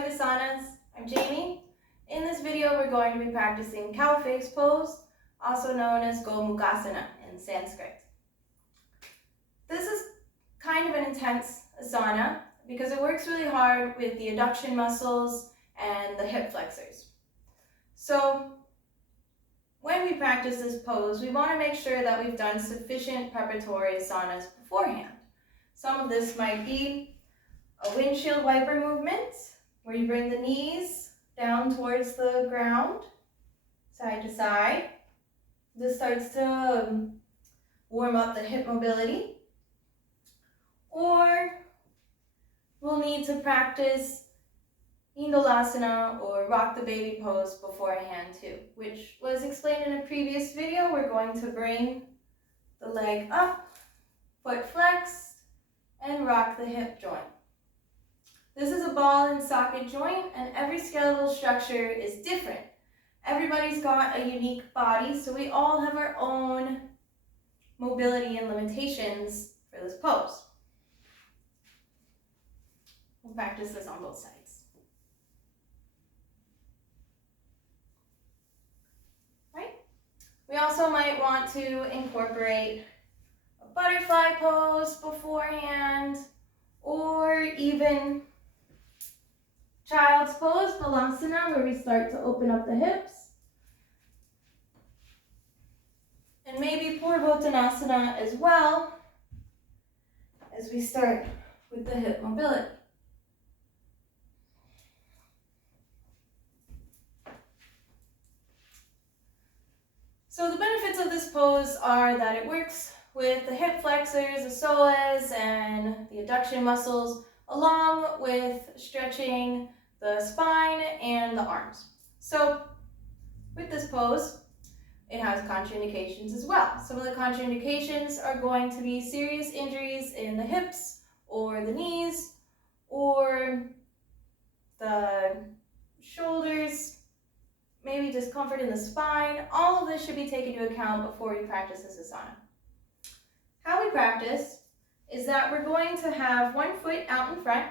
Yogasanas. I'm Jamie. In this video, we're going to be practicing cow face pose, also known as Yogasanas in Sanskrit. This is kind of an intense asana because it works really hard with the adduction muscles and the hip flexors. So when we practice this pose, we want to make sure that we've done sufficient preparatory asanas beforehand. Some of this might be a windshield wiper movement, where you bring the knees down towards the ground, side to side. This starts to warm up the hip mobility. Or we'll need to practice Yogasanas or rock the baby pose beforehand too, which was explained in a previous video. We're going to bring the leg up, foot flexed, and rock the hip joint. This is a ball and socket joint, and every skeletal structure is different. Everybody's got a unique body, so we all have our own mobility and limitations for this pose. We'll practice this on both sides. Right? We also might want to incorporate a butterfly pose beforehand, or even child's pose, Yogasanas, where we start to open up the hips. And maybe Purvottanasana as well, as we start with the hip mobility. So the benefits of this pose are that it works with the hip flexors, the psoas, and the adduction muscles, along with stretching the spine and the arms. So with this pose, it has contraindications as well. Some of the contraindications are going to be serious injuries in the hips or the knees or the shoulders, maybe discomfort in the spine. All of this should be taken into account before we practice this asana. How we practice is that we're going to have one foot out in front,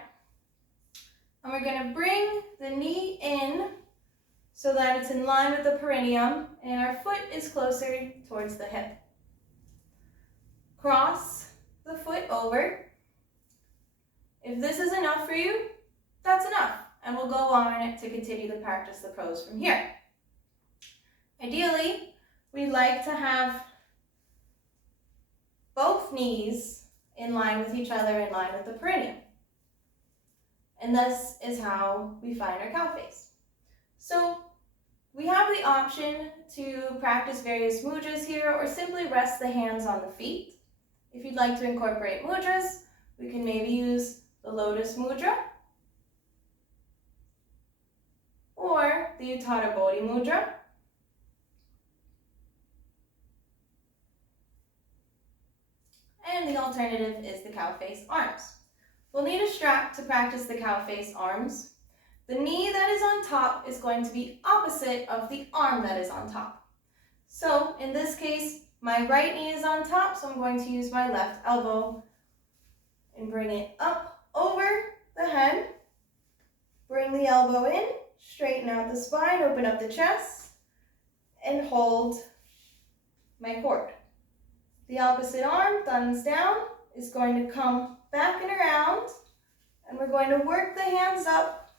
and we're going to bring the knee in so that it's in line with the perineum, and our foot is closer towards the hip. Cross the foot over. If this is enough for you, that's enough, and we'll go on to continue to practice the pose from here. Ideally, we'd like to have both knees in line with each other, in line with the perineum. And this is how we find our cow face. So we have the option to practice various mudras here, or simply rest the hands on the feet. If you'd like to incorporate mudras, we can maybe use the lotus mudra or the Utthara Bodhi mudra. And the alternative is the cow face arms. We'll need a strap to practice the cow face arms. The knee that is on top is going to be opposite of the arm that is on top. So in this case, my right knee is on top, so I'm going to use my left elbow and bring it up over the head. Bring the elbow in, straighten out the spine, open up the chest, and hold my cord. The opposite arm, thumbs down, is going to come back and around, and we're going to work the hands up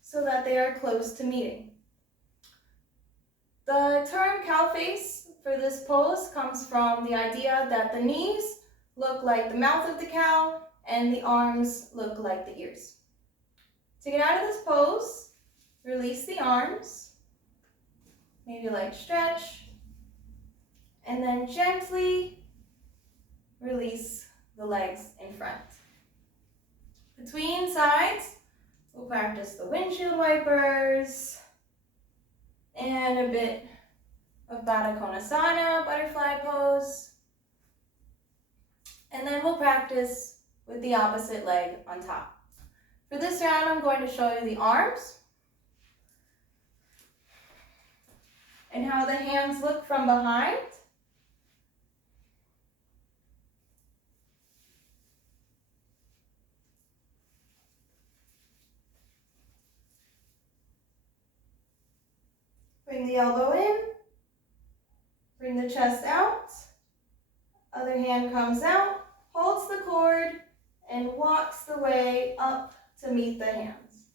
so that they are close to meeting. The term cow face for this pose comes from the idea that the knees look like the mouth of the cow and the arms look like the ears. To get out of this pose, release the arms, maybe a light stretch, and then gently release the legs in front. Between sides, we'll practice the windshield wipers and a bit of Baddha Konasana, butterfly pose. And then we'll practice with the opposite leg on top. For this round, I'm going to show you the arms and how the hands look from behind. Bring the elbow in, bring the chest out, other hand comes out, holds the cord, and walks the way up to meet the hands.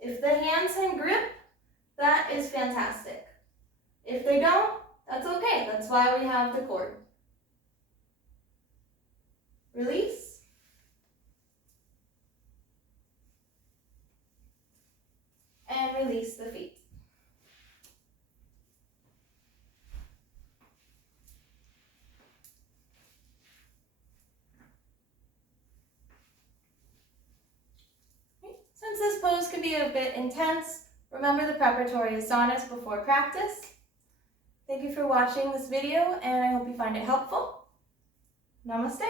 If the hands can grip, that is fantastic. If they don't, that's okay. That's why we have the cord. Release. And release the feet. Since this pose can be a bit intense, remember the preparatory asanas before practice. Thank you for watching this video, and I hope you find it helpful. Namaste.